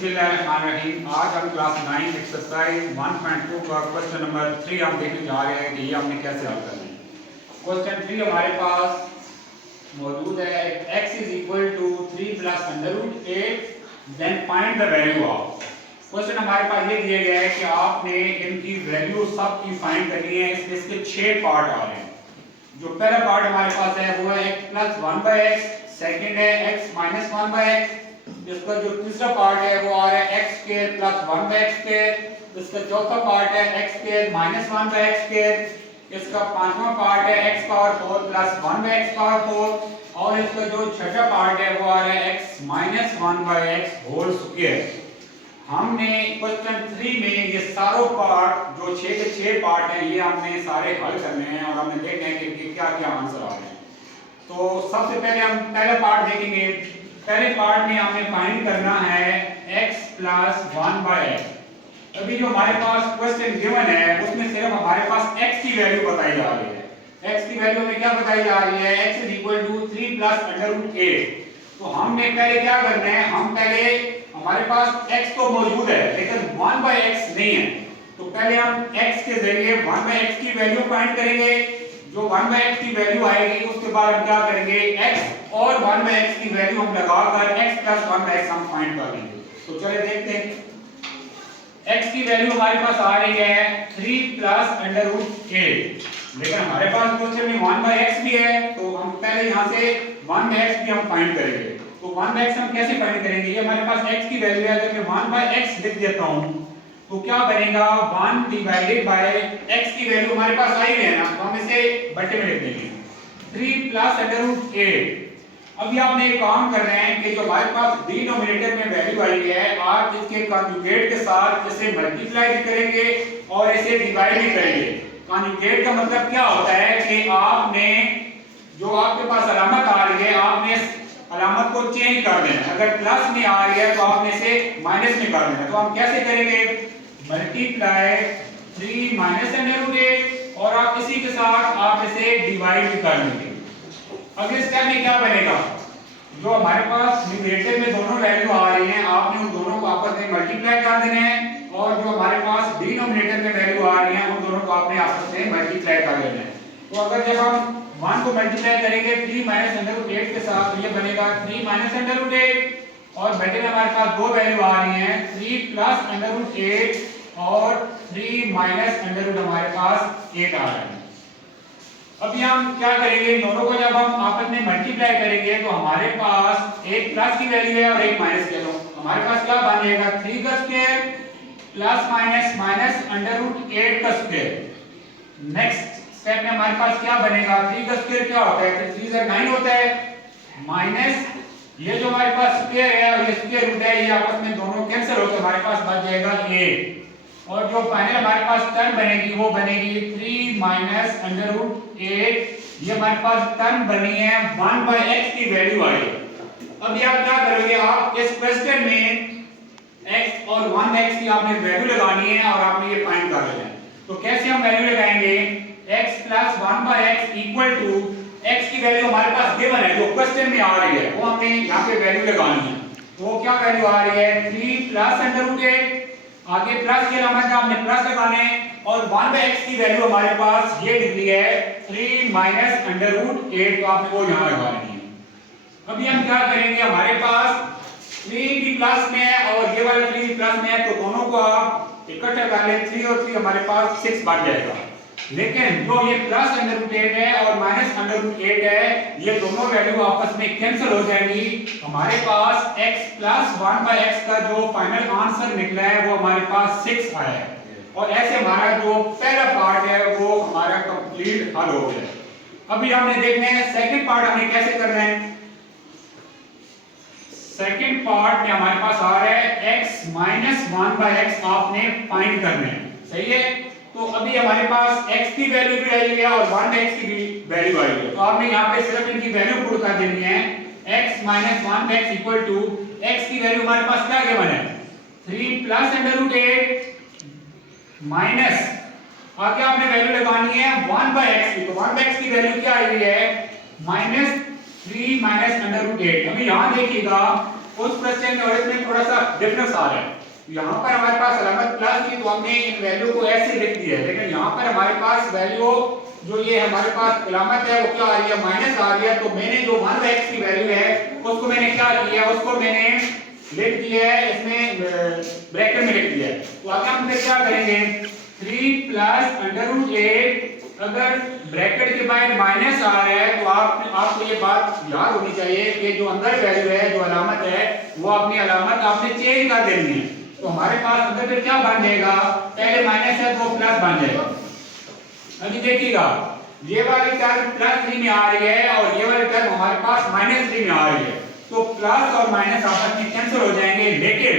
बिस्मिल्लाहिर्रहमानिर्रहीम। आज हम क्लास 9 एक्सरसाइज 1.2 का क्वेश्चन नंबर 3 हम देखने जा रहे हैं कि ये हमने कैसे हल करना है। क्वेश्चन 3 हमारे पास मौजूद है। x is equal to 3 plus under root 8 then find the value of. Question हमारे पास ये दिया गया है कि आपने इनकी वैल्यू सब की फाइंड करनी है। इसके 6 पार्ट आ रहे हैं। जो पहला पार्ट हमारे पास है वो है x प्लस 1/x, सेकंड है x माइनस 1/x, इसका जो तीसरा पार्ट है वो आ रहा है x स्क्वायर प्लस 1/x², इसका चौथा पार्ट है x स्क्वायर माइनस 1/x², इसका पांचवा पार्ट है x power 4 plus 1/x power 4 और इसका जो छठा पार्ट है वो आ रहा है x minus 1/x whole square. हमने क्वेश्चन 3 में ये सारों पार्ट जो 6 के 6 पार्ट हैं ये हमने सारे हल करने हैं और हमने देखना है कि इनके क्या क्या आंसर आ रहे हैं। तो सबसे पहले हम पहला पार्ट देखेंगे। पहले पार्ट में हमें फाइंड करना है x प्लस 1/x। अभी जो हमारे पास क्वेश्चन गिवन है उसमें सिर्फ हमारे पास x की वैल्यू बताई जा रही है। x की वैल्यू में क्या बताई जा रही है? x is equal to 3 plus under root 8। तो हमने पहले क्या करना है, हम पहले हमारे पास x तो मौजूद है लेकिन 1/x नहीं है, तो पहले हम x के जरिए 1/x की वैल्यू फाइंड करेंगे। जो 1/x की वैल्यू आएगी उसके बाद हम क्या करेंगे, x और 1/x की वैल्यू हम लगाकर x प्लस 1/x हम फाइंड कर लेंगे। तो चलिए देखते हैं। x की वैल्यू हमारे पास आ रही है 3 प्लस अंडर रूट 8, लेकिन हमारे पास क्वेश्चन में 1/x भी है, तो हम पहले यहाँ से 1/x भी हम फाइंड करेंगे। तो 1/x हम कैसे फाइंड करेंगे? ये हमारे पास x की वैल्यू है, अगर मैं 1/x लिख देता हूँ तो क्या बनेगा, 1 डिवाइडेड बाय x की वैल्यू हमारे पास आई है ना, तो हम इसे बट्टे में लिख देंगे 3 प्लस अंडर रूट 8। अभी आपने एक काम कर रहे हैं कि जो हमारे पास डिनोमिनेटर में वैल्यू आई है आप इसके कॉन्जुगेट के साथ इसे मल्टीप्लाई भी करेंगे और इसे डिवाइड भी करेंगे। कॉन्जुगेट का मतलब क्या होता है कि आपने जो आपके पास अलामत आ रही है आपने अलामत को चेंज कर देना है। अगर प्लस में आ रही है तो आपने इसे माइनस में कर देना। तो हम कैसे करेंगे, मल्टीप्लाई 3 माइनस अंडर रूट 8 और आप इसी के साथ आप इसे डिवाइड भी कर लेंगे। अगले स्टेप में क्या बनेगा, जो हमारे पास न्यूमरेटर में दोनों वैल्यू आ रही हैं आपने उन दोनों को आपस में मल्टीप्लाई कर देना है और जो हमारे पास डिनोमिनेटर में वैल्यू आ रही हैं उन दोनों को आपने आपस में मल्टीप्लाई कर देना है। तो अगर जब हम 1 को मल्टीप्लाई करेंगे 3 माइनस अंडर रूट 8 के साथ तो ये बनेगा 3 माइनस अंडर रूट 8 और बटे में हमारे पास दो वैल्यू आ रही हैं 3 प्लस अंडर रूट 8 और 3 माइनस अंडर रूट हमारे पास 8 आ रहा है। अभी हम क्या करेंगे, दोनों को जब हम आपस में मल्टीप्लाई करेंगे तो हमारे पास एक प्लस की वैल्यू है और एक माइनस की। तो हमारे पास क्या बन जाएगा, 3 का square plus minus minus under root 8 का स्क्वायर। नेक्स्ट स्टेप में हमारे पास क्या बनेगा, 3 का स्क्वायर क्या होता है, 3 से 9 होता है, माइनस ये जो हमारे पास स्क्वायर है और ये स्क्वायर रूट है ये आपस में दोनों कैंसिल होकर हमारे पास बच जाएगा 8 और जो फाइनल हमारे पास टर्म बनेगी वो बनेगी 3 माइनस अंडर रूट 8। ये हमारे पास टर्म बनी है 1/x की वैल्यू आई। अभी आप क्या करोगे, आप इस क्वेश्चन में x और 1x की आपने वैल्यू लगानी है और आपने ये फाइंड कर लेना है। तो कैसे हम वैल्यू लगाएंगे, x plus 1/x equal to x की वैल्यू हमारे पास गिवन है जो क्वेश्चन में आ रही है वो हमने यहाँ पे वैल्यू लगानी है। तो वो क्या वैल्यू आ रही है, 3 प्लस अंडर रूट 8, आगे प्लस के अलावा हमने प्लस लगाने और 1/x की वैल्यू हमारे पास ये निकली है 3 माइनस अंडर रूट 8, तो आपने वो यहाँ लगा लेनी है। अभी हम क्या करेंगे, हमारे पास 3 भी प्लस में है और ये वाला 3 भी प्लस में है, तो दोनों को आप इकट्ठा कर ले, 3 और 3 हमारे पास 6 बन जाएगा। लेकिन जो ये प्लस अंडर रूट 8 है और माइनस अंडर रूट 8 है ये दोनों वैल्यू आपस में कैंसिल हो जाएंगी। हमारे पास x प्लस 1/x का जो फाइनल आंसर निकला है वो हमारे पास 6 आया है और ऐसे हमारा जो पहला पार्ट है वो हमारा कंप्लीट हल हो गया। अभी हमने देखना है सेकंड पार्ट हमें कैसे करना है। सेकंड पार्ट में हमारे पास आ रहा है x माइनस 1/x आपने फाइंड करना है, सही है। तो अभी हमारे पास x की वैल्यू भी आई है और 1x की भी वैल्यू आई है, तो आपने यहाँ पे सिर्फ इनकी वैल्यू पुट कर देनी है। x minus 1x equal to x की वैल्यू हमारे पास क्या गिवन है, 3 प्लस अंडर रूट 8 माइनस आगे आपने वैल्यू लगानी है 1/x की। तो 1/x की वैल्यू क्या आई है, माइनस 3 माइनस अंडर रूट 8। अभी यहाँ देखिएगा उस क्वेश्चन में और इसमें थोड़ा सा डिफरेंस आ रहा है। यहाँ पर हमारे पास अलामत प्लस थी तो हमने इन वैल्यू को ऐसे लिख दिया है, लेकिन यहाँ पर हमारे पास वैल्यू जो ये हमारे पास अलामत है वो क्या आ रही है, माइनस आ रही है। तो मैंने जो 1 बाय x की वैल्यू है उसको मैंने क्या किया है, उसको मैंने लिख दिया है इसमें ब्रैकेट में लिख दिया है। तो आगे हम फिर क्या करेंगे, 3 प्लस अंडर रूट 8, अगर ब्रैकेट के बाद माइनस आ रहा है तो आपको ये बात याद होनी चाहिए कि जो अंदर वैल्यू है, जो अलामत है, वो अपनी अलामत आपने चेंज कर देनी है। तो हमारे पास अंदर फिर क्या बन जाएगा, पहले माइनस है तो प्लस बन जाएगा। अभी देखिएगा ये वाली टर्म +3 में आ रही है और ये वाली टर्म हमारे पास -3 में आ रही है, तो प्लस और माइनस आपस में कैंसिल हो जाएंगे। लेकिन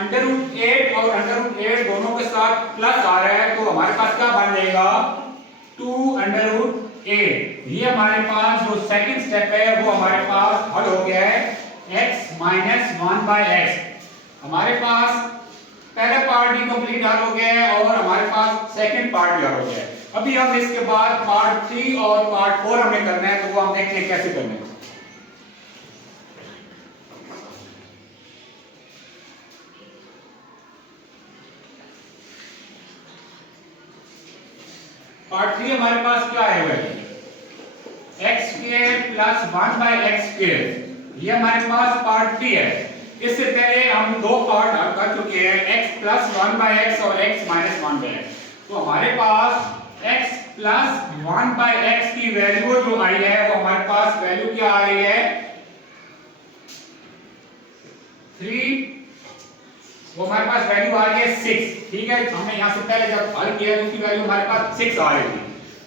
अंडर रूट 8 और अंडर रूट 8 दोनों के साथ प्लस आ रहा है तो हमारे पास क्या बन जाएगा, 2 अंडर रूट 8। ये हमारे पास जो सेकंड स्टेप है वो हमारे पास हल हो गया है, x - 1 बाय x। हमारे पास पहला पार्ट ही कंप्लीट हल हो गया है और हमारे पास सेकंड पार्ट भी हल हो गया है। अभी हम इसके बाद पार्ट 3 और पार्ट 4 हमें करना है, तो वो हम देखते हैं कैसे करना है। पार्ट 3 हमारे पास क्या है भाई, x² + 1 बाय x²। ये हमारे पास पार्ट 3 है। इससे पहले हम दो पार्ट हल कर चुके हैं, x + 1 बाय x और x - 1 बाय x। तो हमारे पास x + 1 बाय x की वैल्यू जो आई है वो हमारे पास वैल्यू क्या आ रही है, 3। वो हमारे पास वैल्यू आ रही है 6। ठीक है, हमने यहां से पहले जब हल किया तो उसकी वैल्यू हमारे पास 6 आ रही थी।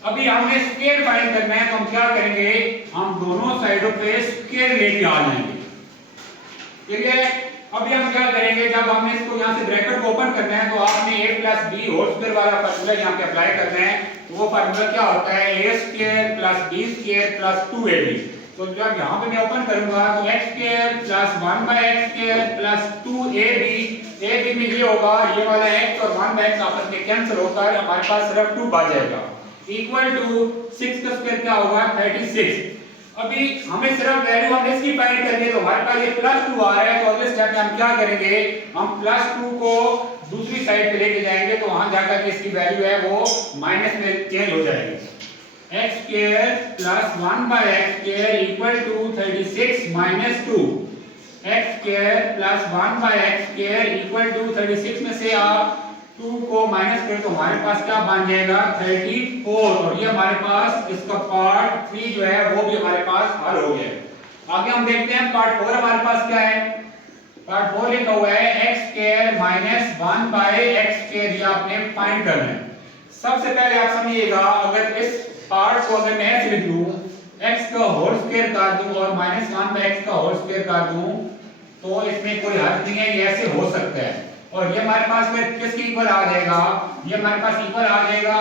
अभी हमने स्क्वायर फाइंड करना है, तो हम क्या करेंगे, हम दोनों साइडों पे स्क्वायर लेके आ जाएंगे। ठीक है, अभी हम क्या करेंगे, जब हमने इसको यहाँ से ब्रैकेट को ओपन करना है तो आपने a + b होल स्क्वायर वाला फार्मूला यहाँ पे अप्लाई करना है। तो वो फार्मूला क्या होता है, a² + b² + 2ab। तो जब यहाँ पे मैं ओपन करूंगा तो x² + 1 by x² + 2ab, ab में ये होगा, ये वाला x और 1 बाय x आपस में कैंसिल होकर हमारे पास सिर्फ 2 बच जाएगा, इक्वल टू 6 का स्क्वायर क्या होगा, 36। अभी हमें सिर्फ वैल्यू हमने इसकी फाइंड करनी है, तो हमारे पास ये +2 आ रहा है। तो अगले स्टेप में हम क्या करेंगे, हम +2 को दूसरी साइड पे लेके जाएंगे, तो वहां जाकर के इसकी वैल्यू है वो माइनस में चेंज हो जाएगी। x² + 1 by x² equal to 36 - 2। x² + 1 by x² equal to 36 में से आप 2 को माइनस करें तो हमारे पास क्या बन जाएगा, 34। और ये हमारे पास इसका पार्ट 3 जो है वो भी हमारे पास हल हो गया। आगे हम देखते हैं पार्ट 4 हमारे पास क्या है। पार्ट 4 लिखा हुआ है x² - 1 बाय x², ये आपने फाइंड करना है। सबसे पहले आप समझिएगा, अगर इस पार्ट को अगर मैं ऐसे लिख लूं, x का होल स्क्वायर कर दूं और -1 बाय x का होल स्क्वायर कर दूं, तो इसमें कोई हर्ज नहीं है, ये ऐसे हो सकता है। और ये हमारे पास फिर किसके इक्वल आ जाएगा, ये हमारे पास इक्वल आ जाएगा।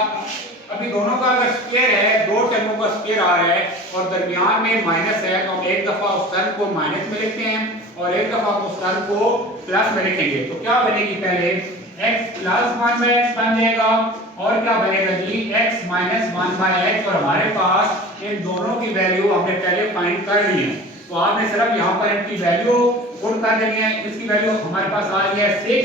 अभी दोनों का अगर स्क्वायर है, दो टर्मों का स्क्वायर आ रहा है और दरमियान में माइनस है, तो हम एक दफा उस टर्म को माइनस में लिखते हैं और एक दफा उस टर्म को प्लस में लिखेंगे। तो क्या बनेगी, पहले x + 1 बाय x बन जाएगा और क्या बनेगा जी, x - 1 बाय x। और हमारे पास इन दोनों की वैल्यू हमने पहले फाइंड कर ली है, तो आपने सिर्फ यहाँ पर इनकी वैल्यू पुट कर देनी है। इसकी वैल्यू हमारे पास आ रही है 6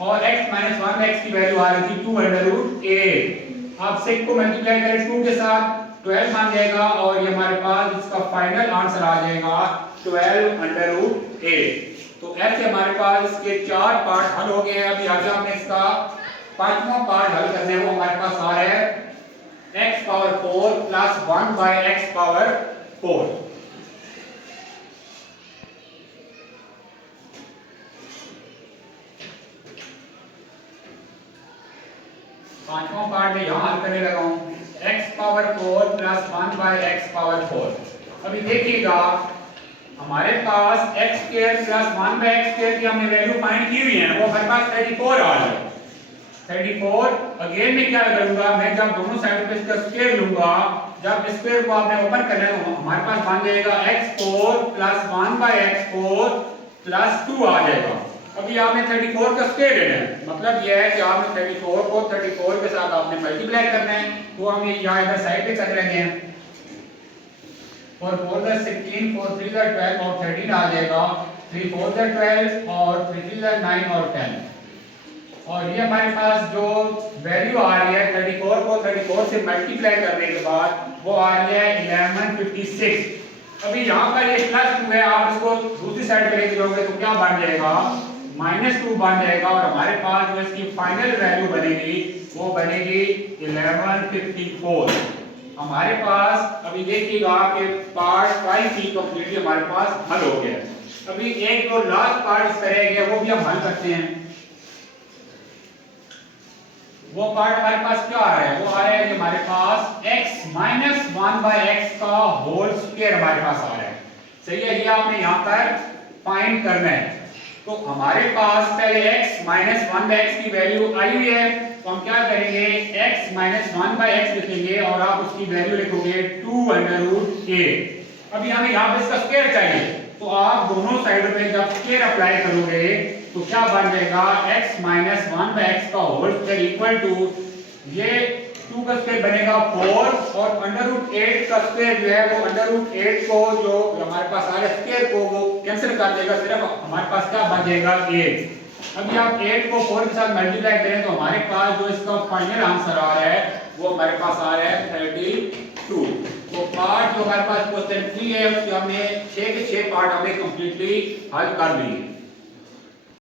और x - 1 x की वैल्यू आ रही थी 2 अंडर रूट 8। आप 6 को मल्टीप्लाई करें 2 के साथ 12 बन जाएगा और ये हमारे पास इसका फाइनल आंसर आ जाएगा 12 अंडर रूट 8। तो ऐसे हमारे पास इसके 4 पार्ट हल हो गए हैं। अभी आगे हमने इसका 5वां पार्ट हल करना है, वो हमारे पास आ रहा है x⁴ + 1 बाय x⁴। पांचवां पार्ट में यहां हल करने लगा हूं, x⁴ + 1 बाय x⁴। अभी देखिएगा, हमारे पास x² + 1 बाय x² की हमने वैल्यू फाइंड की हुई है, वो हमारे पास 34 आ रहा है। 34 अगेन में क्या करूंगा, मैं जब दोनों साइड पे इसका स्क्वायर लूंगा, जब स्क्वायर को आपने ओपन करना है तो हमारे पास बन जाएगा x⁴ + 1 बाय x⁴ + 2 आ जाएगा। अभी आपने 34 का स्क्वायर लेना है, मतलब यह है कि आपने 34 को 34 के साथ आपने मल्टीप्लाई करना है। तो हम ये यहाँ इधर साइड पे कर लेंगे, 4 4 16, 4 3 12 और 13 आ जाएगा। 3 4 जा 12 और 3 3 जा 9 और 10। और ये हमारे पास जो वैल्यू आ रही है 34 को 34 से मल्टीप्लाई करने के बाद वो आ रही है 1156। अभी यहाँ पर ये +2 है, आप इसको दूसरी साइड पे लेके जाओगे तो क्या बन जाएगा, -2 बन जाएगा और हमारे पास जो इसकी फाइनल वैल्यू बनेगी वो बनेगी 1154। हमारे पास अभी देखिएगा कि पार्ट 5 की कंप्लीटली हमारे पास हल हो गया। अभी एक जो लास्ट पार्ट इस तरह गया वो भी हम हल करते हैं। वो पार्ट हमारे पास क्या आ रहा है, वो आ रहा है कि हमारे पास x - 1/x का होल स्क्वायर हमारे पास आ रहा है। सही है, ये आपने यहाँ पर फाइंड करना है। तो हमारे पास पहले x - 1/x की वैल्यू आई हुई है, तो हम क्या करेंगे, x - 1/x लिखेंगे और आप उसकी वैल्यू लिखोगे 2√8। अभी हमें यहाँ पे इसका स्क्वायर चाहिए, तो आप दोनों साइड पे जब स्क्वायर अप्लाई करोगे तो क्या बन जाएगा, x - 1/x का होल स्क्वायर इक्वल टू ये 2 का स्क्वायर बनेगा 4 और √8 का स्क्वायर जो है वो √8 को जो हमारे पास आ रहा है स्क्वायर को वो कैंसिल कर देगा, सिर्फ हमारे पास क्या बच जाएगा 8। अभी आप 8 को 4 के साथ मल्टीप्लाई करें तो हमारे पास जो इसका फाइनल आंसर आ रहा है वो हमारे पास आ रहा है 32। तो पार्ट जो हमारे पास क्वेश्चन 3 है उसके हमने 6 के 6 पार्ट हमने कंप्लीटली हल कर लिए।